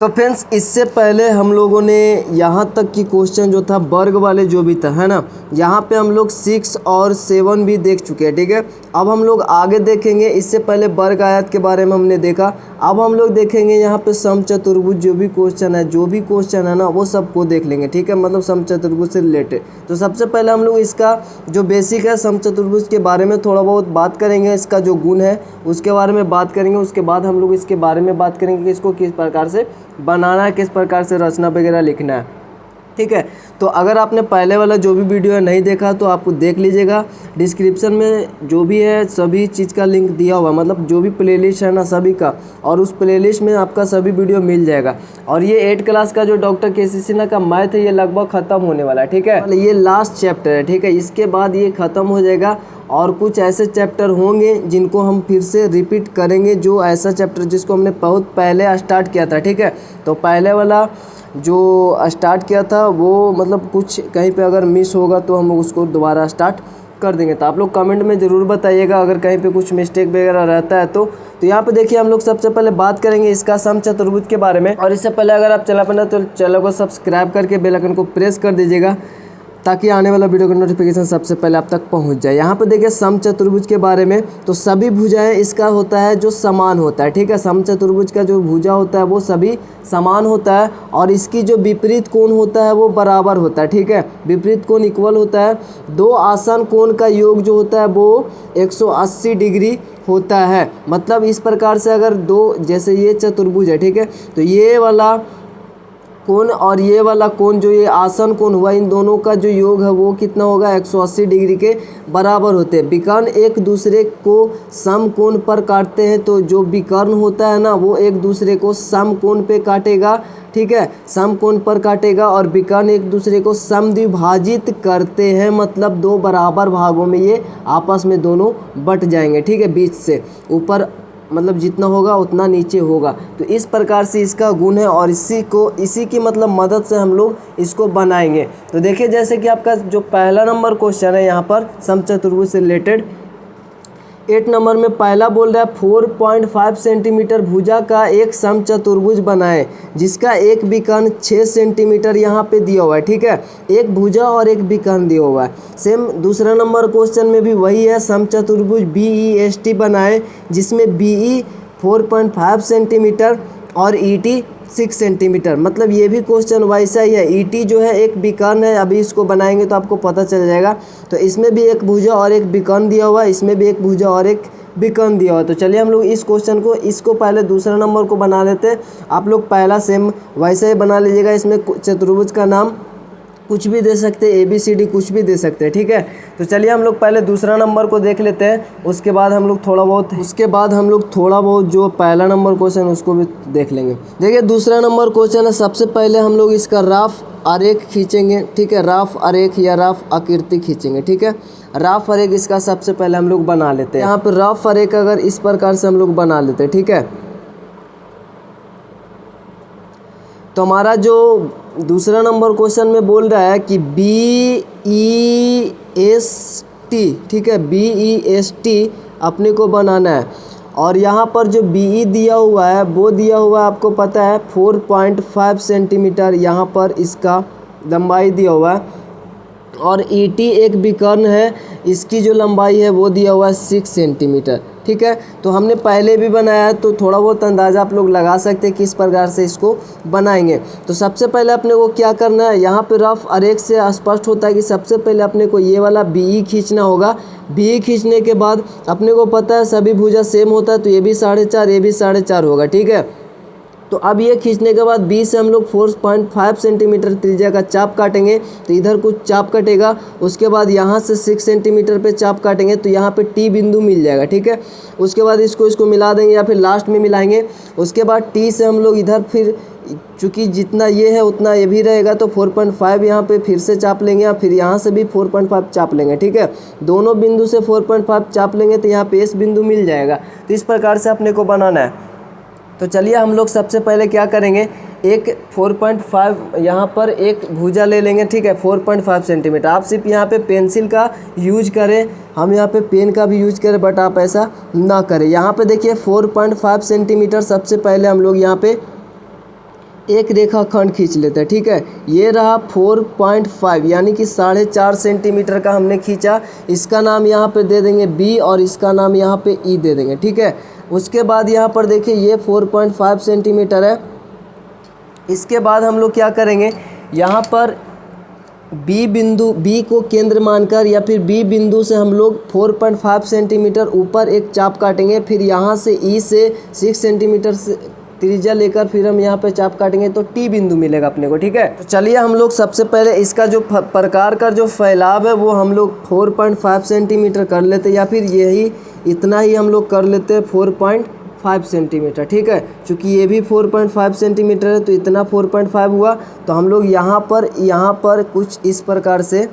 तो फ्रेंड्स, इससे पहले हम लोगों ने यहाँ तक की क्वेश्चन जो था वर्ग वाले जो भी था, है ना, यहाँ पे हम लोग 6 और 7 भी देख चुके हैं। ठीक है, अब हम लोग आगे देखेंगे। इससे पहले वर्ग आयत के बारे में हमने देखा, अब हम लोग देखेंगे यहाँ पे समचतुर्भुज जो भी क्वेश्चन है ना, वो सबको देख लेंगे। ठीक है, मतलब समचतुर्भुज से रिलेटेड। तो सबसे पहले हम लोग इसका जो बेसिक है समचतुर्भुज के बारे में थोड़ा बहुत बात करेंगे, इसका जो गुण है उसके बारे में बात करेंगे। उसके बाद हम लोग इसके बारे में बात करेंगे कि इसको किस प्रकार से बनाना है, किस प्रकार से रचना वगैरह लिखना है। ठीक है, तो अगर आपने पहले वाला जो भी वीडियो है नहीं देखा तो आप देख लीजिएगा। डिस्क्रिप्शन में जो भी है सभी चीज़ का लिंक दिया हुआ, मतलब जो भी प्लेलिस्ट है ना सभी का, और उस प्लेलिस्ट में आपका सभी वीडियो मिल जाएगा। और ये 8 क्लास का जो डॉक्टर के.सी. सिन्हा का मैथ है, ये लगभग ख़त्म होने वाला है। ठीक है, ये लास्ट चैप्टर है। ठीक है, इसके बाद ये ख़त्म हो जाएगा और कुछ ऐसे चैप्टर होंगे जिनको हम फिर से रिपीट करेंगे, जो ऐसा चैप्टर जिसको हमने बहुत पहले स्टार्ट किया था। ठीक है, तो पहले वाला जो स्टार्ट किया था वो मतलब कुछ कहीं पे अगर मिस होगा तो हम उसको दोबारा स्टार्ट कर देंगे। तो आप लोग कमेंट में ज़रूर बताइएगा अगर कहीं पे कुछ मिस्टेक वगैरह रहता है तो यहाँ पे देखिए हम लोग सबसे पहले बात करेंगे इसका समचतुर्भुज के बारे में। और इससे पहले अगर आप चैनल पर ना तो चैनल को सब्सक्राइब करके बेल आइकन को प्रेस कर दीजिएगा ताकि आने वाला वीडियो का नोटिफिकेशन सबसे पहले आप तक पहुंच जाए। यहाँ पे देखिए समचतुर्भुज के बारे में, तो सभी भुजाएं इसका होता है जो समान होता है। ठीक है, समचतुर्भुज का जो भुजा होता है वो सभी समान होता है और इसकी जो विपरीत कोण होता है वो बराबर होता है। ठीक है, विपरीत कोण इक्वल होता है। दो आसन कोण का योग जो होता है वो 180 डिग्री होता है। मतलब इस प्रकार से अगर दो, जैसे ये चतुर्भुज है, ठीक है, तो ये वाला कोण और ये वाला कोण जो ये आसन कोण हुआ, इन दोनों का जो योग है वो कितना होगा, 180 डिग्री के बराबर होते हैं। विकर्ण एक दूसरे को सम कोण पर काटते हैं, तो जो विकर्ण होता है ना वो एक दूसरे को सम कोण पे काटेगा। ठीक है, सम कोण पर काटेगा और विकर्ण एक दूसरे को समद्विभाजित करते हैं, मतलब दो बराबर भागों में ये आपस में दोनों बट जाएंगे। ठीक है, बीच से ऊपर मतलब जितना होगा उतना नीचे होगा। तो इस प्रकार से इसका गुण है और इसी की मतलब मदद से हम लोग इसको बनाएंगे। तो देखिए जैसे कि आपका जो पहला नंबर क्वेश्चन है यहाँ पर समचतुर्भुज से रिलेटेड 8 नंबर में पहला बोल रहा है 4.5 सेंटीमीटर भुजा का एक समचतुर्भुज बनाएं जिसका एक विकर्ण 6 सेंटीमीटर यहाँ पे दिया हुआ है। ठीक है, एक भुजा और एक विकर्ण दिया हुआ है। सेम दूसरा नंबर क्वेश्चन में भी वही है, समचतुर्भुज BEST बनाएं जिसमें BE 4.5 सेंटीमीटर और ET 6 सेंटीमीटर। मतलब ये भी क्वेश्चन वैसा ही है। ET जो है एक विकर्ण है, अभी इसको बनाएंगे तो आपको पता चल जाएगा। तो इसमें भी एक भुजा और एक विकर्ण दिया हुआ है, इसमें भी एक भुजा और एक विकर्ण दिया हुआ है। तो चलिए हम लोग इस क्वेश्चन को, इसको पहले दूसरा नंबर को बना लेते हैं। आप लोग पहला सेम वैसे ही बना लीजिएगा। इसमें चतुर्भुज का नाम कुछ भी दे सकते हैं, ABCD कुछ भी दे सकते हैं। ठीक है, तो चलिए हम लोग पहले दूसरा नंबर को देख लेते हैं, उसके बाद हम लोग थोड़ा बहुत जो पहला नंबर क्वेश्चन उसको भी देख लेंगे। देखिए दूसरा नंबर क्वेश्चन है, सबसे पहले हम लोग इसका रफ आरेख खींचेंगे। ठीक है, रफ आरेख या रफ आकृति खींचेंगे। ठीक है, रफ आरेख इसका सबसे पहले हम लोग बना लेते हैं। यहाँ पर रफ आरेख अगर इस प्रकार से हम लोग बना लेते हैं, ठीक है, तो हमारा जो दूसरा नंबर क्वेश्चन में बोल रहा है कि BEST, ठीक है, BEST अपने को बनाना है। और यहाँ पर जो BE दिया हुआ है वो दिया हुआ है, आपको पता है 4.5 सेंटीमीटर यहाँ पर इसका लंबाई दिया हुआ है। और ET एक विकर्ण है, इसकी जो लंबाई है वो दिया हुआ है 6 सेंटीमीटर। ठीक है, तो हमने पहले भी बनाया है तो थोड़ा बहुत अंदाज़ा आप लोग लगा सकते हैं किस प्रकार से इसको बनाएंगे। तो सबसे पहले अपने को क्या करना है, यहाँ पे रफ आरेख से स्पष्ट होता है कि सबसे पहले अपने को ये वाला BE खींचना होगा। BE खींचने के बाद अपने को पता है सभी भुजा सेम होता है, तो ये भी 4.5 ये भी 4.5 होगा। ठीक है, तो अब ये खींचने के बाद B से हम लोग 4.5 सेंटीमीटर त्रिज्या का चाप काटेंगे, तो इधर कुछ चाप कटेगा। उसके बाद यहाँ से 6 सेंटीमीटर पे चाप काटेंगे, तो यहाँ पे T बिंदु मिल जाएगा। ठीक है, उसके बाद इसको मिला देंगे या फिर लास्ट में मिलाएंगे। उसके बाद T से हम लोग इधर फिर चूँकि जितना ये है उतना ये भी रहेगा, तो 4.5 यहाँ पे फिर से चाप लेंगे या फिर यहाँ से भी 4.5 चाप लेंगे। ठीक है, दोनों बिंदु से 4.5 चाप लेंगे तो यहाँ पे S बिंदु मिल जाएगा। तो इस प्रकार से अपने को बनाना है। तो चलिए हम लोग सबसे पहले क्या करेंगे, एक 4.5 यहाँ पर एक भुजा ले लेंगे। ठीक है, 4.5 सेंटीमीटर। आप सिर्फ यहाँ पे पेंसिल का यूज करें, हम यहाँ पे पेन का भी यूज करें, बट आप ऐसा ना करें। यहाँ पे देखिए 4.5 सेंटीमीटर सबसे पहले हम लोग यहाँ पे एक रेखाखंड खींच लेते हैं। ठीक है, ये रहा 4.5 यानी कि 4.5 सेंटीमीटर का हमने खींचा। इसका नाम यहाँ पे दे देंगे बी और इसका नाम यहाँ पे ई दे देंगे। ठीक है, उसके बाद यहाँ पर देखिए ये 4.5 सेंटीमीटर है। इसके बाद हम लोग क्या करेंगे, यहाँ पर बी बिंदु, बी को केंद्र मानकर या फिर बी बिंदु से हम लोग 4.5 सेंटीमीटर ऊपर एक चाप काटेंगे। फिर यहाँ से ई से 6 सेंटीमीटर से त्रिज्या लेकर फिर हम यहाँ पे चाप काटेंगे तो टी बिंदु मिलेगा अपने को। ठीक है, तो चलिए हम लोग सबसे पहले इसका जो प्रकार का जो फैलाव है वो हम लोग 4.5 सेंटीमीटर कर लेते हैं, या फिर यही इतना ही हम लोग कर लेते हैं 4.5 सेंटीमीटर। ठीक है, चूँकि ये भी 4.5 सेंटीमीटर है तो इतना 4.5 हुआ। तो हम लोग यहाँ पर कुछ इस प्रकार से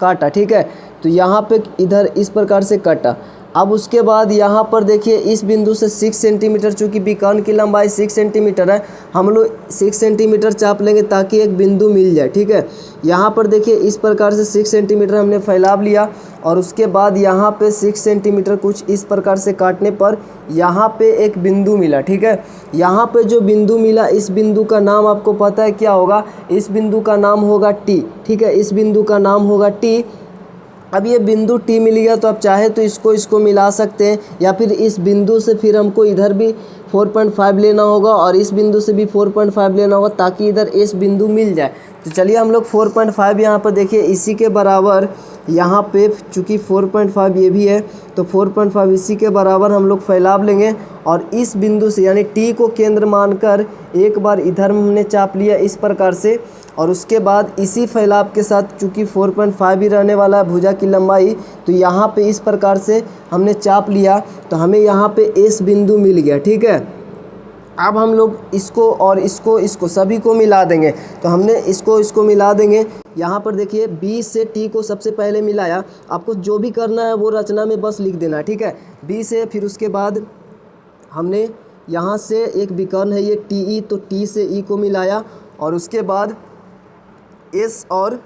काटा। ठीक है, तो यहाँ पे इधर इस प्रकार से काटा। अब उसके बाद यहाँ पर देखिए इस बिंदु से 6 सेंटीमीटर, चूँकि बीकॉन की लंबाई 6 सेंटीमीटर है, हम लोग 6 सेंटीमीटर चाप लेंगे ताकि एक बिंदु मिल जाए। ठीक है, यहाँ पर देखिए इस प्रकार से 6 सेंटीमीटर हमने फैलाव लिया और उसके बाद यहाँ पे 6 सेंटीमीटर कुछ इस प्रकार से काटने पर यहाँ पे एक बिंदु मिला। ठीक है, यहाँ पे जो बिंदु मिला, इस बिंदु का नाम आपको पता है क्या होगा, इस बिंदु का नाम होगा टी। ठीक है, इस बिंदु का नाम होगा टी। अब ये बिंदु टी मिल गया तो आप चाहे तो इसको मिला सकते हैं, या फिर इस बिंदु से फिर हमको इधर भी 4.5 लेना होगा और इस बिंदु से भी 4.5 लेना होगा ताकि इधर इस बिंदु मिल जाए। तो चलिए हम लोग 4.5 यहाँ पर देखिए इसी के बराबर, यहाँ पे चूँकि 4.5 ये भी है तो 4.5 इसी के बराबर हम लोग फैलाव लेंगे और इस बिंदु से यानी टी को केंद्र मानकर एक बार इधर हमने चाप लिया इस प्रकार से, और उसके बाद इसी फैलाव के साथ चूँकि 4.5 ही रहने वाला है भुजा की लंबाई, तो यहाँ पे इस प्रकार से हमने चाप लिया तो हमें यहाँ पे एस बिंदु मिल गया। ठीक है, अब हम लोग इसको और इसको सभी को मिला देंगे। तो हमने इसको मिला देंगे। यहाँ पर देखिए बी से टी को सबसे पहले मिलाया। आपको जो भी करना है वो रचना में बस लिख देना है। ठीक है, बी से फिर उसके बाद हमने यहाँ से एक विकर्ण है ये टी ई, तो टी से ई को मिलाया और उसके बाद एस और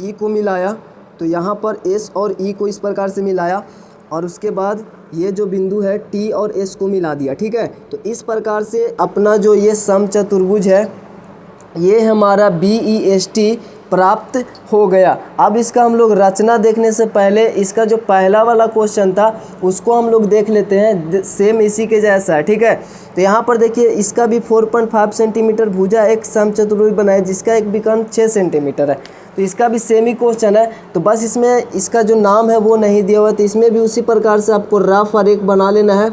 ई को मिलाया। तो यहाँ पर एस और ई को इस प्रकार से मिलाया और उसके बाद ये जो बिंदु है टी और एस को मिला दिया। ठीक है, तो इस प्रकार से अपना जो ये समचतुर्भुज है ये हमारा BEST प्राप्त हो गया। अब इसका हम लोग रचना देखने से पहले इसका जो पहला वाला क्वेश्चन था उसको हम लोग देख लेते हैं, सेम इसी के जैसा है। ठीक है, तो यहाँ पर देखिए इसका भी 4.5 सेंटीमीटर भुजा एक समचतुर्भुज बनाया जिसका एक विकर्ण 6 सेंटीमीटर है। तो इसका भी सेम ही क्वेश्चन है, तो बस इसमें इसका जो नाम है वो नहीं दिया हुआ, तो इसमें भी उसी प्रकार से आपको रफ आरेख बना लेना है।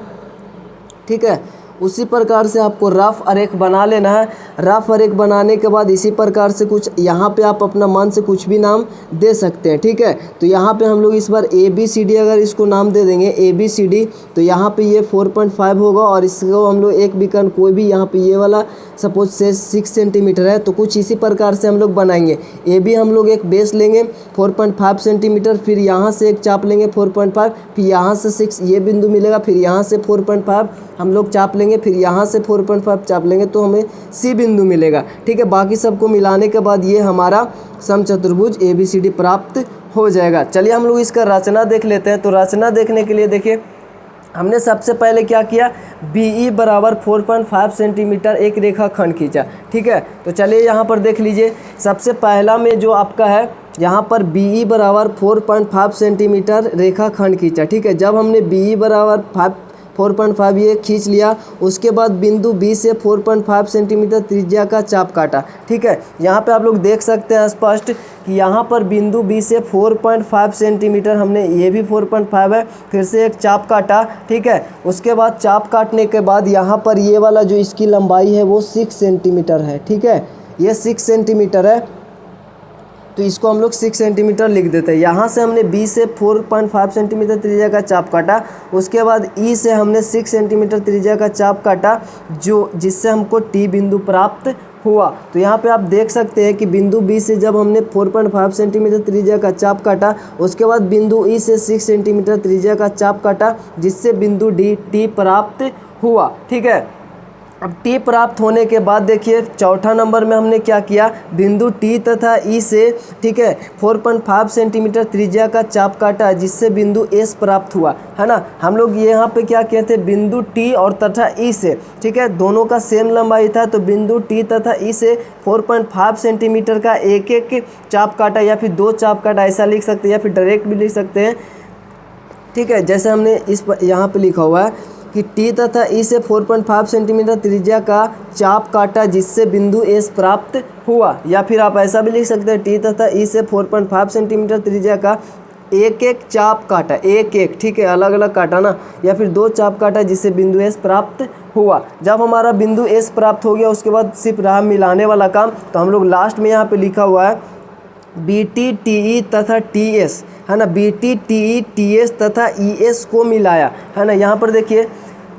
ठीक है, उसी प्रकार से आपको रफ आरेख बना लेना है। रफ आरेख बनाने के बाद इसी प्रकार से कुछ यहाँ पे आप अपना मन से कुछ भी नाम दे सकते हैं। ठीक है, तो यहाँ पे हम लोग इस बार ABCD अगर इसको नाम दे देंगे ABCD, तो यहाँ पे ये 4.5 होगा और इसको हम लोग एक विकर्ण कोई भी यहाँ पे ये वाला सपोज से 6 सेंटीमीटर है, तो कुछ इसी प्रकार से हम लोग बनाएंगे। AB हम लोग एक बेस लेंगे 4.5 सेंटीमीटर, फिर यहाँ से एक चाप लेंगे 4.5, फिर यहाँ से 6 ये बिंदु मिलेगा, फिर यहाँ से 4.5 हम लोग चाप लेंगे, फिर यहाँ से 4.5 चाप लेंगे तो हमें C बिंदु मिलेगा। ठीक है, बाकी सबको मिलाने के बाद ये हमारा समचतुर्भुज ABCD प्राप्त हो जाएगा। चलिए हम लोग इसका रचना देख लेते हैं। तो रचना देखने के लिए देखिए हमने सबसे पहले क्या किया, BE बराबर 4.5 सेंटीमीटर एक रेखाखंड खींचा। ठीक है, तो चलिए यहाँ पर देख लीजिए सबसे पहला में जो आपका है यहाँ पर BE बराबर 4.5 सेंटीमीटर रेखाखंड खींचा। ठीक है, जब हमने BE बराबर 4.5 ये खींच लिया, उसके बाद बिंदु B से 4.5 सेंटीमीटर त्रिज्या का चाप काटा। ठीक है, यहाँ पे आप लोग देख सकते हैं स्पष्ट कि यहाँ पर बिंदु B से 4.5 सेंटीमीटर हमने, ये भी 4.5 है, फिर से एक चाप काटा। ठीक है, उसके बाद चाप काटने के बाद यहाँ पर ये वाला जो इसकी लंबाई है वो 6 सेंटीमीटर है। ठीक है, ये 6 सेंटीमीटर है, तो इसको हम लोग 6 सेंटीमीटर लिख देते हैं। यहाँ से हमने B से 4.5 सेंटीमीटर त्रिज्या का चाप काटा, उसके बाद E से हमने 6 सेंटीमीटर त्रिज्या का चाप काटा जिससे हमको T बिंदु प्राप्त हुआ। तो यहाँ पे आप देख सकते हैं कि बिंदु B से जब हमने 4.5 सेंटीमीटर त्रिज्या का चाप काटा, उसके बाद बिंदु E से 6 सेंटीमीटर त्रिज्या का चाप काटा जिससे बिंदु T प्राप्त हुआ। ठीक है, अब टी प्राप्त होने के बाद देखिए चौथा नंबर में हमने क्या किया, बिंदु टी तथा ई से, ठीक है, 4.5 सेंटीमीटर त्रिज्या का चाप काटा जिससे बिंदु एस प्राप्त हुआ, है ना। हम लोग यहाँ पे क्या कहते हैं, बिंदु टी और तथा ई से, ठीक है, दोनों का सेम लंबाई था, तो बिंदु टी तथा ई से 4.5 सेंटीमीटर का एक एक चाप काटा, या फिर 2 चाप काटा ऐसा लिख सकते हैं, या फिर डायरेक्ट भी लिख सकते हैं, ठीक है। जैसे हमने इस पर यहाँ पे लिखा हुआ है कि टी तथा ई से 4.5 सेंटीमीटर त्रिज्या का चाप काटा जिससे बिंदु एस प्राप्त हुआ, या फिर आप ऐसा भी लिख सकते हैं, टी तथा ई से 4.5 सेंटीमीटर त्रिज्या का एक एक चाप काटा, एक एक, ठीक है, अलग अलग काटा ना, या फिर 2 चाप काटा जिससे बिंदु एस प्राप्त हुआ। जब हमारा बिंदु एस प्राप्त हो गया उसके बाद सिर्फ रहा मिलाने वाला काम, तो हम लोग लास्ट में यहाँ पे लिखा हुआ है बी टी टी ई तथा टी एस, है ना, B T T E T S तथा ई एस को मिलाया, है ना। यहाँ पर देखिए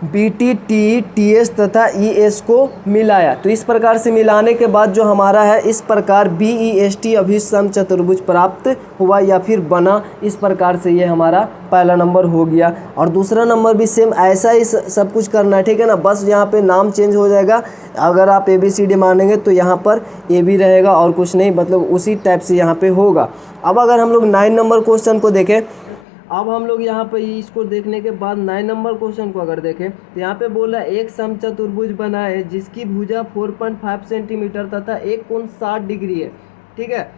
B T T E T S तथा ई एस को मिलाया, तो इस प्रकार से मिलाने के बाद जो हमारा है, इस प्रकार बी ई एस टी अभिसम चतुर्भुज प्राप्त हुआ या फिर बना। इस प्रकार से ये हमारा पहला नंबर हो गया। और दूसरा नंबर भी सेम ऐसा ही सब कुछ करना है, ठीक है ना, बस यहाँ पे नाम चेंज हो जाएगा। अगर आप ए बी सी डी मानेंगे तो यहाँ पर ए बी रहेगा और कुछ नहीं, मतलब उसी टाइप से यहाँ पे होगा। अब अगर हम लोग 9 नंबर क्वेश्चन को देखें, अब हम लोग यहाँ पे इसको देखने के बाद 9 नंबर क्वेश्चन को अगर देखें तो यहाँ पे बोला एक समचतुर्भुज बनाए जिसकी भुजा 4.5 सेंटीमीटर तथा एक कोण 60 डिग्री है, ठीक है।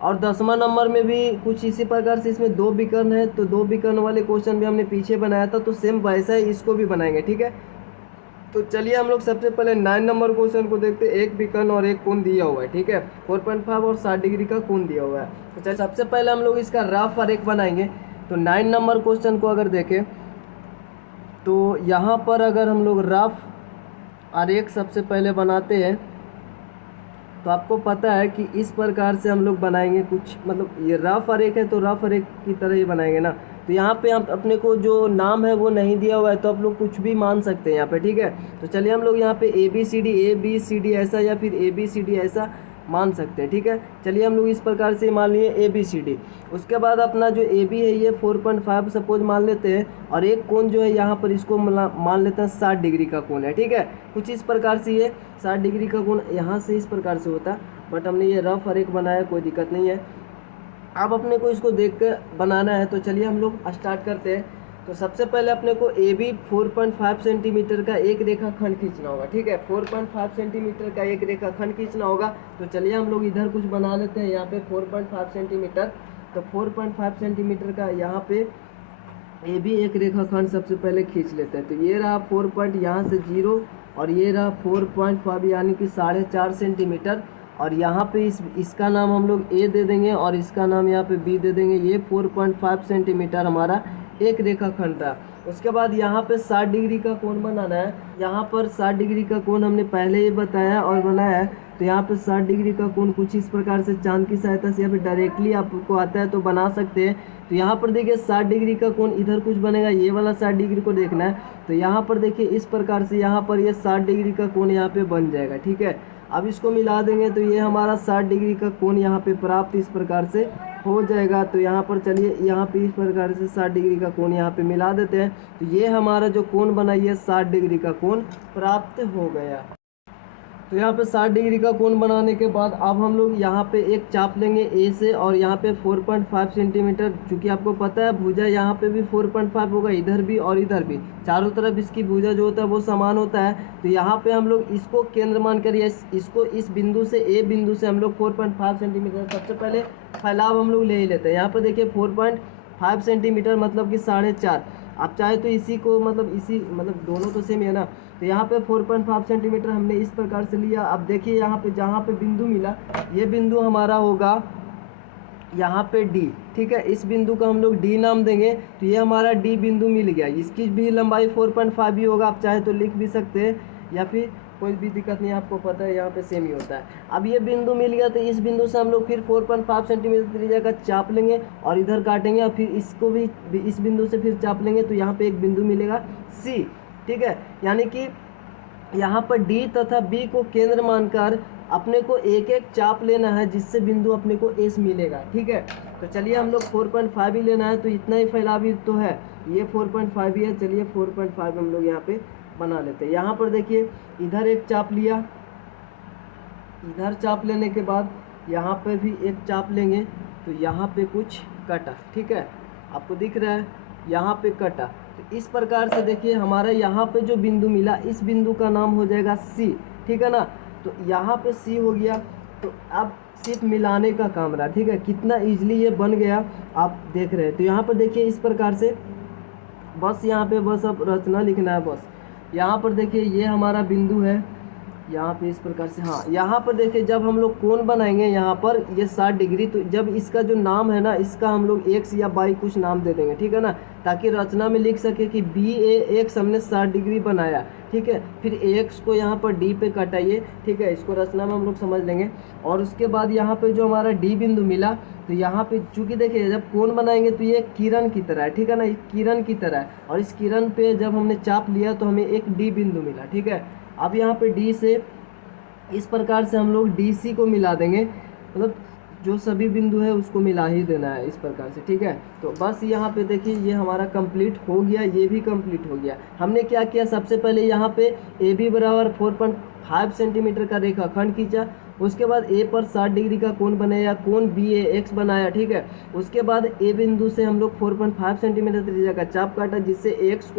और 10वां नंबर में भी कुछ इसी प्रकार से, इसमें 2 विकर्ण है, तो 2 विकर्ण वाले क्वेश्चन भी हमने पीछे बनाया था, तो सेम वैसा ही इसको भी बनाएंगे, ठीक है। तो चलिए हम लोग सबसे पहले 9 नंबर क्वेश्चन को देखते हैं। एक विकर्ण और एक कोण दिया हुआ है, ठीक है, 4.5 और 60 डिग्री का कोण दिया हुआ है। तो चलिए सबसे पहले हम लोग इसका रफ आरेख बनाएंगे। तो 9 नंबर क्वेश्चन को अगर देखें तो यहाँ पर अगर हम लोग रफ आरेख सबसे पहले बनाते हैं तो आपको पता है कि इस प्रकार से हम लोग बनाएंगे कुछ, मतलब ये रफ आरेख है तो रफ आरेख की तरह ही बनाएंगे ना। तो यहाँ पे हम अपने को जो नाम है वो नहीं दिया हुआ है, तो आप लोग कुछ भी मान सकते हैं यहाँ पे, ठीक है। तो चलिए हम लोग यहाँ पे ए बी सी डी ऐसा या फिर ए बी सी डी ऐसा मान सकते हैं, ठीक है। चलिए हम लोग इस प्रकार से मान लिए ए बी सी डी। उसके बाद अपना जो ए बी है ये 4.5 सपोज मान लेते हैं, और एक कोण जो है यहाँ पर इसको मान लेते हैं 60 डिग्री का कोण है, ठीक है। कुछ इस प्रकार से ये 60 डिग्री का कोण यहाँ से इस प्रकार से होता है, बट हमने ये रफ आरेख बनाया, कोई दिक्कत नहीं है। अब अपने को इसको देख कर बनाना है, तो चलिए हम लोग स्टार्ट करते हैं। तो सबसे पहले अपने को ए बी 4.5 सेंटीमीटर का एक रेखाखंड खींचना होगा, ठीक है, 4.5 सेंटीमीटर का एक रेखाखंड खींचना होगा। तो चलिए हम लोग इधर कुछ बना लेते हैं, यहाँ पे 4.5 सेंटीमीटर, तो 4.5 सेंटीमीटर का यहाँ पे ए बी एक रेखाखंड सबसे पहले खींच लेते हैं। तो ये रहा 4 पॉइंट यहाँ से 0, और ये रहा 4.5 यानी कि 4.5 सेंटीमीटर, और यहाँ पे इसका नाम हम लोग ए दे देंगे और इसका नाम यहाँ पे बी दे देंगे। ये 4.5 सेंटीमीटर हमारा एक रेखाखंड था। उसके बाद यहाँ पे 60 डिग्री का कोण बनाना है। यहाँ पर 60 डिग्री का कोण हमने पहले ही बताया और बनाया है। तो यहाँ पे 60 डिग्री का कोण कुछ इस प्रकार से चांद की सहायता से या फिर डायरेक्टली आपको आता है तो बना सकते हैं। तो यहाँ पर देखिए 60 डिग्री का कोण इधर कुछ बनेगा, ये वाला 60 डिग्री को देखना है। तो यहाँ पर देखिए इस प्रकार से यहाँ पर ये 60 डिग्री का कोण यहाँ पे बन जाएगा, ठीक है। अब इसको मिला देंगे तो ये हमारा 60 डिग्री का कोण यहाँ पे प्राप्त इस प्रकार से हो जाएगा। तो यहाँ पर चलिए यहाँ पे इस प्रकार से 60 डिग्री का कोण यहाँ पे मिला देते हैं। तो ये हमारा जो कोण बना ये 60 डिग्री का कोण प्राप्त हो गया। तो यहाँ पे 60 डिग्री का कोण बनाने के बाद अब हम लोग यहाँ पे एक चाप लेंगे ए से, और यहाँ पे 4.5 सेंटीमीटर, चूँकि आपको पता है भुजा यहाँ पे भी 4.5 होगा, इधर भी और इधर भी, चारों तरफ इसकी भुजा जो होता है वो समान होता है। तो यहाँ पे हम लोग इसको केंद्र मान कर इसको इस बिंदु से ए बिंदु से हम लोग 4.5 सेंटीमीटर सबसे पहले फैलाव हम लोग ले ही लेते हैं। यहाँ पर देखिए 4.5 सेंटीमीटर मतलब कि 4.5। आप चाहे तो इसी को मतलब दोनों तो सेम है ना। तो यहाँ पे 4.5 सेंटीमीटर हमने इस प्रकार से लिया। अब देखिए यहाँ पे जहाँ पे बिंदु मिला ये बिंदु हमारा होगा यहाँ पे डी, ठीक है। इस बिंदु का हम लोग डी नाम देंगे। तो ये हमारा डी बिंदु मिल गया। इसकी भी लंबाई 4.5 ही होगा, आप चाहे तो लिख भी सकते हैं या फिर कोई भी दिक्कत नहीं, आपको पता है यहाँ पे सेम ही होता है। अब ये बिंदु मिल गया तो इस बिंदु से हम लोग फिर 4.5 सेंटीमीटर त्रिज्या का चाप लेंगे और इधर काटेंगे, और फिर इसको भी इस बिंदु से फिर चाप लेंगे। तो यहाँ पे एक बिंदु मिलेगा सी, ठीक है। यानी कि यहाँ पर डी तथा बी को केंद्र मानकर अपने को एक एक चाप लेना है जिससे बिंदु अपने को एस मिलेगा, ठीक है। तो चलिए हम लोग 4.5 ही लेना है, तो इतना ही फैलाव तो है, ये 4.5 ही है। चलिए 4.5 हम लोग यहाँ पे बना लेते हैं। यहाँ पर देखिए इधर एक चाप लिया, इधर चाप लेने के बाद यहाँ पे भी एक चाप लेंगे, तो यहाँ पे कुछ कटा, ठीक है, आपको दिख रहा है यहाँ पे कटा। तो इस प्रकार से देखिए हमारा यहाँ पे जो बिंदु मिला, इस बिंदु का नाम हो जाएगा सी, ठीक है ना। तो यहाँ पे सी हो गया, तो अब सिर्फ मिलाने का काम रहा, ठीक है। कितना इजीली ये बन गया आप देख रहे हैं। तो यहाँ पर देखिए इस प्रकार से, बस यहाँ पे बस अब रचना लिखना है बस। यहाँ पर देखिए ये हमारा बिंदु है, यहाँ पे इस प्रकार से, हाँ यहाँ पर देखिए जब हम लोग कोण बनाएंगे यहाँ पर ये 60 डिग्री, तो जब इसका जो नाम है ना, इसका हम लोग एक्स या वाई कुछ नाम दे देंगे, ठीक है ना, ताकि रचना में लिख सके कि बी ए एक्स हमने 60 डिग्री बनाया, ठीक है। फिर एक्स को यहाँ पर डी पे काटाइए, ठीक है, इसको रचना में हम लोग समझ लेंगे। और उसके बाद यहाँ पे जो हमारा डी बिंदु मिला, तो यहाँ पे चूँकि देखिए जब कोण बनाएंगे तो ये किरण की तरह है, ठीक है ना, किरण की तरह है। और इस किरण पे जब हमने चाप लिया तो हमें एक डी बिंदु मिला, ठीक है। अब यहाँ पे डी से इस प्रकार से हम लोग डी सी को मिला देंगे, मतलब जो सभी बिंदु है उसको मिला ही देना है इस प्रकार से, ठीक है। तो बस यहाँ पे देखिए ये हमारा कंप्लीट हो गया, ये भी कंप्लीट हो गया। हमने क्या किया, सबसे पहले यहाँ पे ए बी बराबर 4.5 सेंटीमीटर का रेखाखंड खींचा, उसके बाद ए पर 60 डिग्री का कोण बनाया, कोण बी ए एक्स बनाया, ठीक है। उसके बाद ए बिंदु से हम लोग 4.5 सेंटीमीटर त्रिज्या का चाप काटा, जिससे एक्स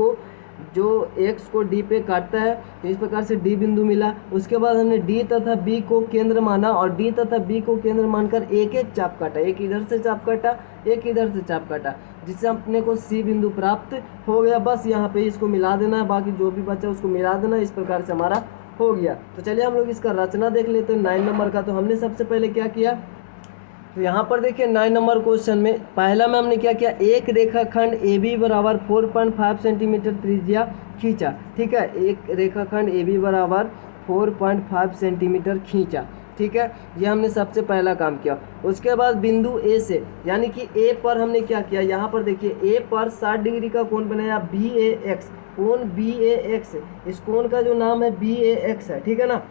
को डी पे काटता है, तो इस प्रकार से डी बिंदु मिला। उसके बाद हमने डी तथा बी को केंद्र माना, और डी तथा बी को केंद्र मानकर एक एक चाप काटा, एक इधर से चाप काटा, एक इधर से चाप काटा, जिससे अपने को सी बिंदु प्राप्त हो गया। बस यहाँ पे इसको मिला देना है, बाकी जो भी बचा उसको मिला देना, इस प्रकार से हमारा हो गया। तो चलिए हम लोग इसका रचना देख लेते हैं 9 नंबर का। तो हमने सबसे पहले क्या किया, तो यहाँ पर देखिए 9 नंबर क्वेश्चन में पहला में हमने क्या किया, एक रेखाखंड ए बी बराबर 4.5 सेंटीमीटर त्रिज्या खींचा, ठीक है। एक रेखाखंड ए बी बराबर 4.5 सेंटीमीटर खींचा, ठीक है, ये हमने सबसे पहला काम किया। उसके बाद बिंदु ए से, यानी कि ए पर हमने क्या किया, यहाँ पर देखिए ए पर 60 डिग्री का कोण बनाया, बी ए एक्स, कोण बी ए एक्स, इस कोण का जो नाम है बी ए एक्स है, ठीक है ना।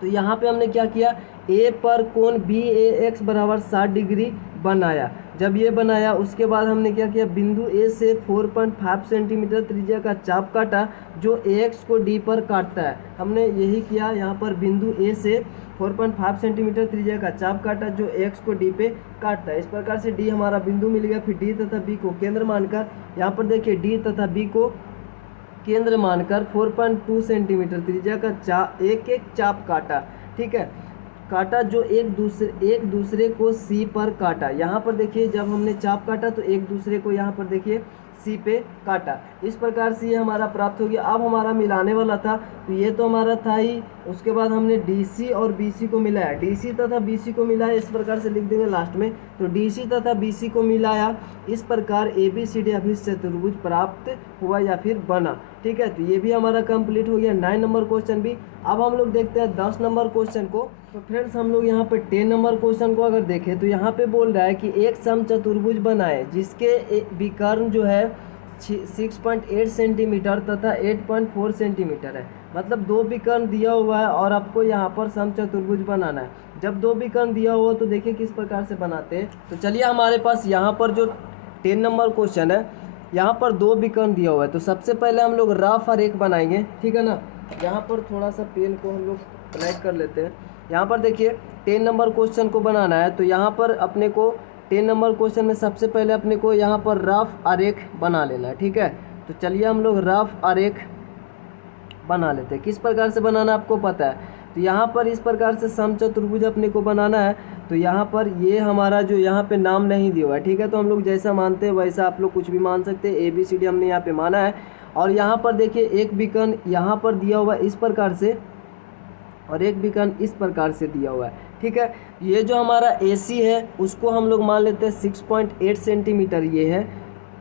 तो यहाँ पे हमने क्या किया, ए पर कोण बी ए एक्स बराबर 60 डिग्री बनाया। जब ये बनाया उसके बाद हमने क्या किया, बिंदु ए से 4.5 सेंटीमीटर त्रिज्या का चाप काटा, जो एक्स को डी पर काटता है। हमने यही किया, यहाँ पर बिंदु ए से 4.5 सेंटीमीटर त्रिज्या का चाप काटा, जो एक्स को डी पे काटता है। इस प्रकार से डी हमारा बिंदु मिल गया। फिर डी तथा बी को केंद्र मानकर, यहाँ पर देखिए डी तथा बी को केंद्र मानकर 4.2 सेंटीमीटर त्रिज्या का एक एक चाप काटा, ठीक है, काटा, जो एक दूसरे को सी पर काटा। यहाँ पर देखिए जब हमने चाप काटा तो एक दूसरे को यहाँ पर देखिए सी पे काटा। इस प्रकार से ये हमारा प्राप्त हो गया। अब हमारा मिलाने वाला था, तो ये तो हमारा था ही। उसके बाद हमने डीसी और बीसी को मिलाया, डीसी तथा बीसी को मिलाया, इस प्रकार से लिख देंगे लास्ट में। तो डीसी तथा बीसी को मिलाया, इस प्रकार एबीसीडी अभिष्ट चतुर्भुज प्राप्त हुआ या फिर बना, ठीक है। तो ये भी हमारा कंप्लीट हो गया 9 नंबर क्वेश्चन भी। अब हम लोग देखते हैं 10 नंबर क्वेश्चन को। तो फ्रेंड्स हम लोग यहाँ पे 10 नंबर क्वेश्चन को अगर देखें तो यहाँ पे बोल रहा है कि एक समचतुर्भुज बनाए जिसके विकर्ण जो है 6.8 सेंटीमीटर तथा 8.4 सेंटीमीटर है। मतलब दो विकर्ण दिया हुआ है और आपको यहाँ पर समचतुर्भुज बनाना है। जब दो विकर्ण दिया हुआ तो देखिए किस प्रकार से बनाते हैं। तो चलिए हमारे पास यहाँ पर जो 10 नंबर क्वेश्चन है, यहाँ पर दो विकर्ण दिया हुआ है। तो सबसे पहले हम लोग रफ आरेख बनाएंगे, ठीक है ना। यहाँ पर थोड़ा सा पेन को हम लोग ब्लैक कर लेते हैं। यहाँ पर देखिए 10 नंबर क्वेश्चन को बनाना है, तो यहाँ पर अपने को 10 नंबर क्वेश्चन में सबसे पहले अपने को यहाँ पर रफ आरेख बना लेना है, ठीक है। तो चलिए हम लोग रफ आरेख बना लेते हैं। किस प्रकार से बनाना आपको पता है। तो यहाँ पर इस प्रकार से समचतुर्भुज अपने को बनाना है। तो यहाँ पर ये हमारा जो यहाँ पे नाम नहीं दिया हुआ है, ठीक है। तो हम लोग जैसा मानते हैं वैसा आप लोग कुछ भी मान सकते हैं। ABCD हमने यहाँ पे माना है। और यहाँ पर देखिए एक विकर्ण यहाँ पर दिया हुआ है इस प्रकार से, और एक विकर्ण इस प्रकार से दिया हुआ है, ठीक है। ये जो हमारा AC है उसको हम लोग मान लेते हैं 6.8 सेंटीमीटर ये है,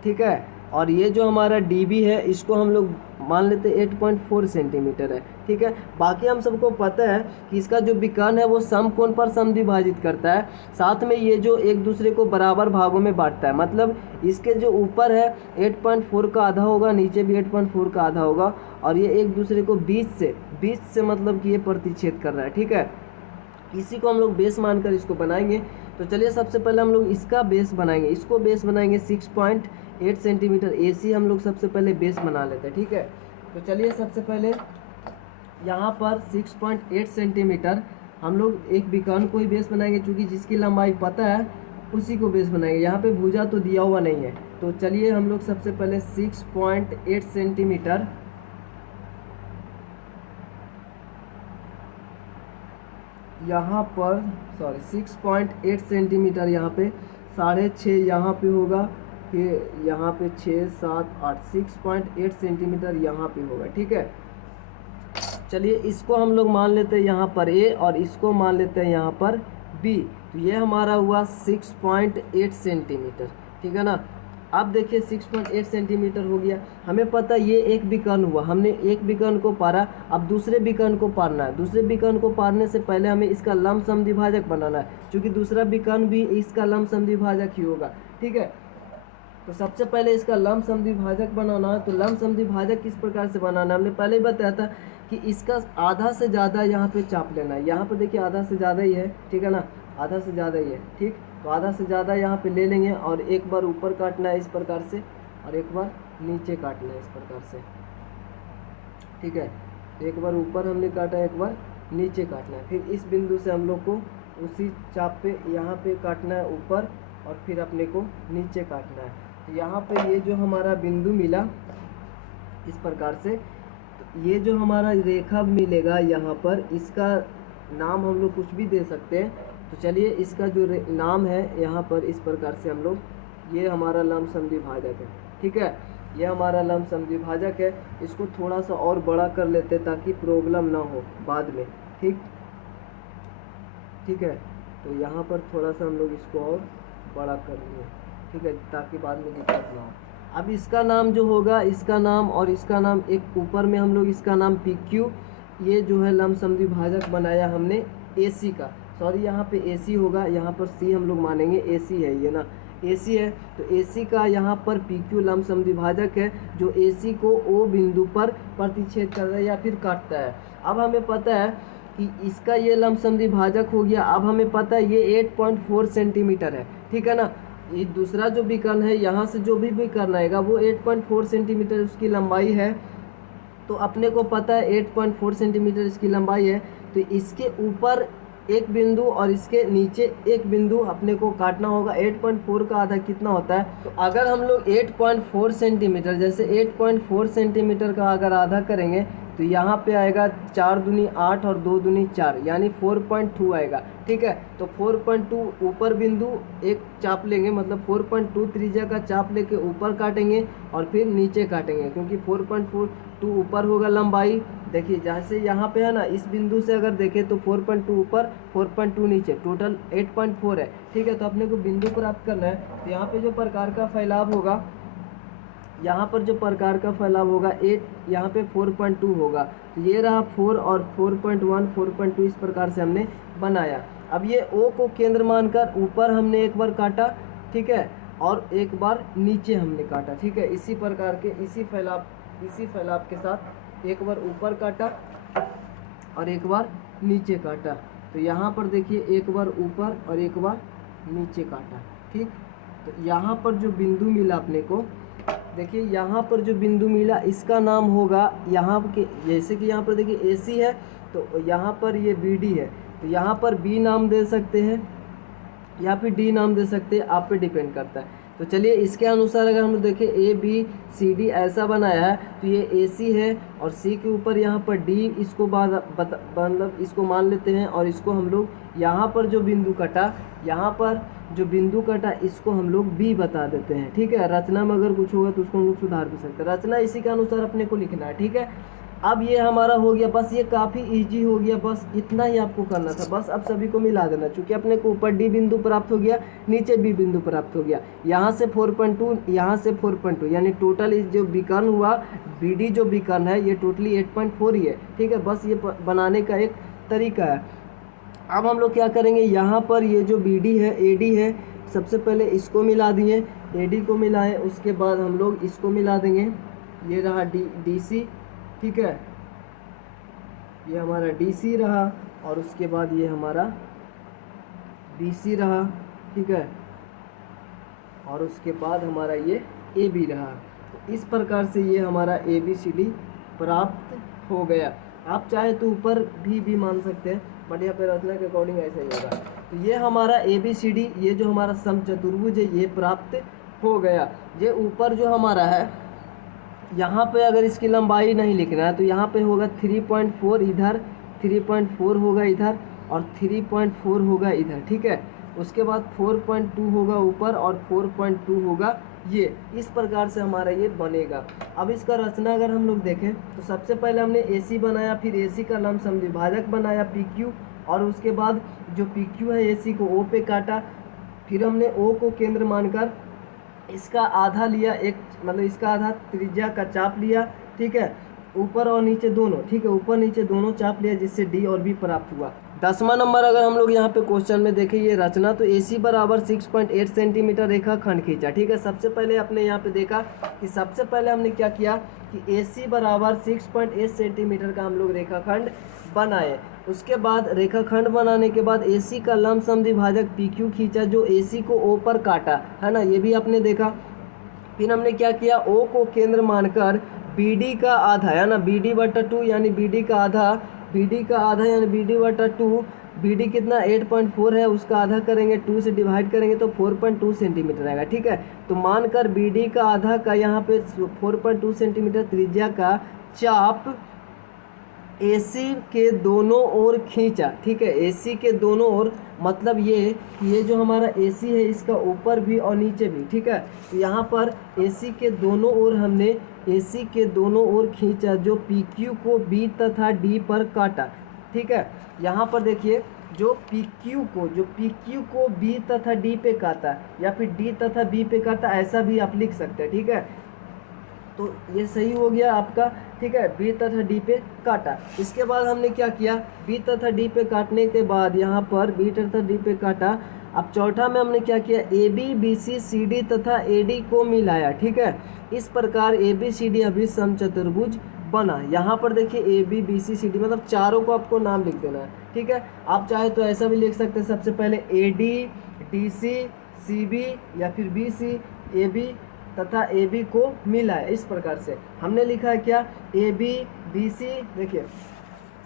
ठीक है। और ये जो हमारा DB है इसको हम लोग मान लेते हैं 8.4 सेंटीमीटर है, ठीक है। बाकी हम सबको पता है कि इसका जो विकर्ण है वो समकोण पर समद्विभाजित करता है। साथ में ये जो एक दूसरे को बराबर भागों में बांटता है। मतलब इसके जो ऊपर है 8.4 का आधा होगा, नीचे भी 8.4 का आधा होगा, और ये एक दूसरे को बीच से मतलब कि ये प्रतिच्छेद कर रहा है, ठीक है। इसी को हम लोग बेस मानकर इसको बनाएंगे। तो चलिए सबसे पहले हम लोग इसका बेस बनाएंगे। इसको बेस बनाएंगे 6.8 सेंटीमीटर AC हम लोग सबसे पहले बेस बना लेते हैं, ठीक है। तो चलिए सबसे पहले यहाँ पर 6.8 सेंटीमीटर हम लोग एक विकर्ण को ही बेस बनाएंगे, क्योंकि जिसकी लंबाई पता है उसी को बेस बनाएंगे। यहाँ पे भुजा तो दिया हुआ नहीं है, तो चलिए हम लोग सबसे पहले 6.8 सेंटीमीटर यहाँ पर 6.8 सेंटीमीटर यहाँ पे 6.5 यहाँ पे होगा, फिर यहाँ पे 6, 7, 8 6.8 सेंटीमीटर यहाँ पे होगा। ठीक है, चलिए इसको हम लोग मान लेते हैं यहाँ पर ए और इसको मान लेते हैं यहाँ पर बी। तो ये हमारा हुआ 6.8 सेंटीमीटर। ठीक है ना। अब देखिए 6.8 सेंटीमीटर हो गया। हमें पता ये एक विकर्ण हुआ, हमने एक विकर्ण को पारा, अब दूसरे विकर्ण को पारना है। दूसरे विकर्ण को पारने से पहले हमें इसका लंब समद्विभाजक बनाना है, क्योंकि दूसरा विकर्ण भी इसका लंब समद्विभाजक ही होगा। ठीक है, तो सबसे पहले इसका लंब समद्विभाजक बनाना है। तो लंब समद्विभाजक किस प्रकार से बनाना है, हमने पहले ही बताया था कि इसका आधा से ज़्यादा यहाँ पे चाप लेना है। यहाँ पे देखिए आधा से ज़्यादा ही है, ठीक है ना, आधा से ज़्यादा ही है। ठीक, तो आधा से ज़्यादा यहाँ पे ले लेंगे और एक बार ऊपर काटना है इस प्रकार से और एक बार नीचे काटना है इस प्रकार से। ठीक है, एक बार ऊपर हमने काटा, एक बार नीचे काटना है। फिर इस बिंदु से हम लोग को उसी चाप पे यहाँ पे काटना है ऊपर और फिर अपने को नीचे काटना है। तो यहाँ पे ये जो हमारा बिंदु मिला इस प्रकार से, तो ये जो हमारा रेखा मिलेगा यहाँ पर, इसका नाम हम लोग कुछ भी दे सकते हैं। तो चलिए इसका जो नाम है यहाँ पर इस प्रकार से हम लोग, ये हमारा लंब समद्विभाजक है। ठीक है, ये हमारा लंब समद्विभाजक है। इसको थोड़ा सा और बड़ा कर लेते ताकि प्रॉब्लम ना हो बाद में। ठीक है, तो यहाँ पर थोड़ा सा हम लोग इसको और बड़ा कर लेंगे। ठीक है, ताकि बाद में दिक्कत ना हो। अब इसका नाम जो होगा, इसका नाम और इसका नाम, एक ऊपर में हम लोग इसका नाम PQ, ये जो है लंब समद्विभाजक बनाया हमने AC का। सॉरी, यहाँ पे AC होगा, यहाँ पर C हम लोग मानेंगे, AC है ये ना, AC है। तो AC का यहाँ पर PQ लंब समद्विभाजक है, जो AC को O बिंदु पर प्रतिच्छेद करता है या फिर काटता है। अब हमें पता है कि इसका ये लंब समद्विभाजक हो गया। अब हमें पता है ये 8.4 सेंटीमीटर है। ठीक है ना। ये दूसरा जो विकर्ण है, यहाँ से जो भी विकर्ण आएगा वो 8.4 सेंटीमीटर उसकी लंबाई है। तो अपने को पता है 8.4 सेंटीमीटर इसकी लंबाई है। तो इसके ऊपर एक बिंदु और इसके नीचे एक बिंदु अपने को काटना होगा। 8.4 का आधा कितना होता है, तो अगर हम लोग 8.4 सेंटीमीटर, जैसे 8.4 सेंटीमीटर का अगर आधा करेंगे तो यहाँ पे आएगा 4 दूनी 8 और 2 दूनी 4, यानी 4.2 आएगा। ठीक है, तो 4.2 ऊपर बिंदु एक चाप लेंगे, मतलब 4.2 त्रिज्या का चाप लेके ऊपर काटेंगे और फिर नीचे काटेंगे, क्योंकि 4.2 ऊपर होगा लंबाई। देखिए जैसे यहाँ पे है ना, इस बिंदु से अगर देखें तो 4.2 ऊपर 4.2 नीचे, टोटल 8.4 है। ठीक है, तो अपने को बिंदु प्राप्त करना है। तो यहाँ पे जो प्रकार का फैलाव होगा, यहाँ पर जो प्रकार का फैलाव होगा 8, यहाँ पे 4.2 होगा। तो ये रहा 4 और 4.1, 4.2 इस प्रकार से हमने बनाया। अब ये O को केंद्र मानकर ऊपर हमने एक बार काटा, ठीक है, और एक बार नीचे हमने काटा। ठीक है, इसी प्रकार के इसी फैलाव के साथ एक बार ऊपर काटा और एक बार नीचे काटा। तो यहाँ पर देखिए एक बार ऊपर और एक बार नीचे काटा। ठीक, तो यहाँ पर जो बिंदु मिला अपने को, देखिए यहाँ पर जो बिंदु मिला इसका नाम होगा, यहाँ के जैसे कि यहाँ पर देखिए AC है तो यहाँ पर ये BD है, तो यहाँ पर B नाम दे सकते हैं या फिर D नाम दे सकते हैं, आप पे डिपेंड करता है। तो चलिए इसके अनुसार अगर हम देखें ABCD ऐसा बनाया है, तो ये AC है और C के ऊपर यहाँ पर D, इसको मतलब इसको मान लेते हैं और इसको हम लोग यहाँ पर जो बिंदु कटा, यहाँ पर जो बिंदु कटा इसको हम लोग B बता देते हैं। ठीक है, रचना में अगर कुछ होगा तो उसको हम लोग सुधार भी सकते हैं। रचना इसी के अनुसार अपने को लिखना है। ठीक है, अब ये हमारा हो गया, बस ये काफ़ी इजी हो गया, बस इतना ही आपको करना था। बस अब सभी को मिला देना, चूँकि अपने को ऊपर D बिंदु प्राप्त हो गया, नीचे B बिंदु प्राप्त हो गया। यहाँ से 4.2, यहाँ से 4.2, यानी टोटल इस जो विकर्ण हुआ BD जो विकर्ण है ये टोटली 8.4 ही है। ठीक है, बस ये बनाने का एक तरीका है। अब हम लोग क्या करेंगे, यहाँ पर ये जो BD है AD है, सबसे पहले इसको मिला दिए, AD को मिलाएं, उसके बाद हम लोग इसको मिला देंगे, ये रहा DC। ठीक है, ये हमारा DC रहा और उसके बाद ये हमारा BC रहा। ठीक है, और उसके बाद हमारा ये AB रहा। तो इस प्रकार से ये हमारा ABCD प्राप्त हो गया। आप चाहे तो ऊपर भी मान सकते हैं, बट यहाँ पे रचना के अकॉर्डिंग ऐसा ही होगा। तो ये हमारा ABCD, ये जो हमारा समचतुर्भुज है ये प्राप्त हो गया। ये ऊपर जो हमारा है, यहाँ पे अगर इसकी लंबाई नहीं लिखना है तो यहाँ पे होगा 3.4 इधर, 3.4 होगा इधर और 3.4 होगा इधर, ठीक है। उसके बाद 4.2 होगा ऊपर और 4.2 होगा ये। इस प्रकार से हमारा ये बनेगा। अब इसका रचना अगर हम लोग देखें तो सबसे पहले हमने AC बनाया, फिर AC का लंब समद्विभाजक बनाया PQ, और उसके बाद जो PQ है AC को O पे काटा, फिर हमने O को केंद्र मानकर इसका आधा लिया, एक मतलब इसका आधा त्रिज्या का चाप लिया, ठीक है, ऊपर और नीचे दोनों, ठीक है, ऊपर नीचे दोनों चाप लिया, जिससे D और B प्राप्त हुआ। 10वां नंबर अगर हम लोग यहाँ पे क्वेश्चन में देखें ये रचना, तो AC बराबर 6.8 सेंटीमीटर रेखाखंड खींचा, ठीक है। सबसे पहले आपने यहाँ पे देखा कि सबसे पहले हमने क्या किया कि AC बराबर 6.8 सेंटीमीटर का हम लोग रेखाखंड बनाए। उसके बाद रेखाखंड बनाने के बाद AC का लंब समद्विभाजक PQ खींचा, जो AC को O पर काटा, है ना, ये भी आपने देखा। फिर हमने क्या किया, O को केंद्र मानकर BD का आधा, है ना, BD/2 यानी BD का आधा, BD का आधा यानी BD/2, BD कितना 8.4 है, उसका आधा करेंगे, 2 से डिवाइड करेंगे तो 4.2 सेंटीमीटर आएगा, ठीक है। तो मानकर BD का आधा का यहाँ पे 4.2 सेंटीमीटर त्रिज्या का चाप AC के दोनों ओर खींचा, ठीक है, AC के दोनों ओर, मतलब ये जो हमारा AC है इसका ऊपर भी और नीचे भी, ठीक है। तो यहाँ पर AC के दोनों ओर हमने AC के दोनों ओर खींचा, जो PQ को B तथा D पर काटा, ठीक है। यहाँ पर देखिए जो PQ को B तथा D पे काटा या फिर D तथा B पे काटा, ऐसा भी आप लिख सकते हैं, ठीक है। तो ये सही हो गया आपका, ठीक है, B तथा D पे काटा। इसके बाद हमने क्या किया, B तथा D पे काटने के बाद यहाँ पर B तथा D पे काटा। अब चौथा में हमने क्या किया, AB BC CD तथा AD को मिलाया, ठीक है। इस प्रकार ABCD अभी समचतुर्भुज बना। यहाँ पर देखिए AB BC CD मतलब चारों को आपको नाम लिख देना है, ठीक है। आप चाहे तो ऐसा भी लिख सकते हैं, सबसे पहले AD DC CB या फिर BC AB तथा AB को मिला है। इस प्रकार से हमने लिखा है क्या, AB BC, देखिए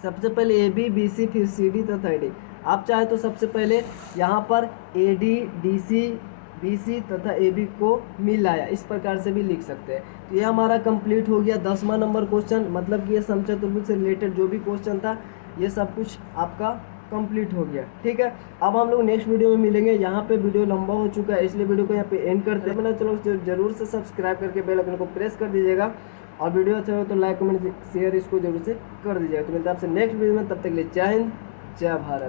सबसे पहले AB BC फिर CD तथा AD। आप चाहे तो सबसे पहले यहाँ पर AD DC BC तथा AB को मिलाया, इस प्रकार से भी लिख सकते हैं। तो ये हमारा कंप्लीट हो गया 10वां नंबर क्वेश्चन, मतलब कि ये समचतुर्भुज से रिलेटेड जो भी क्वेश्चन था ये सब कुछ आपका कंप्लीट हो गया, ठीक है। अब हम लोग नेक्स्ट वीडियो में मिलेंगे। यहाँ पे वीडियो लंबा हो चुका है, इसलिए वीडियो को यहाँ पे एंड करते हैं। चलो जरूर से सब्सक्राइब करके बेल आइकन को प्रेस कर दीजिएगा, और वीडियो अच्छा हो तो लाइक कमेंट शेयर इसको जरूर से कर दीजिएगा। तो मिलता है आपसे नेक्स्ट वीडियो में, तब तक के लिए जय हिंद जय भारत।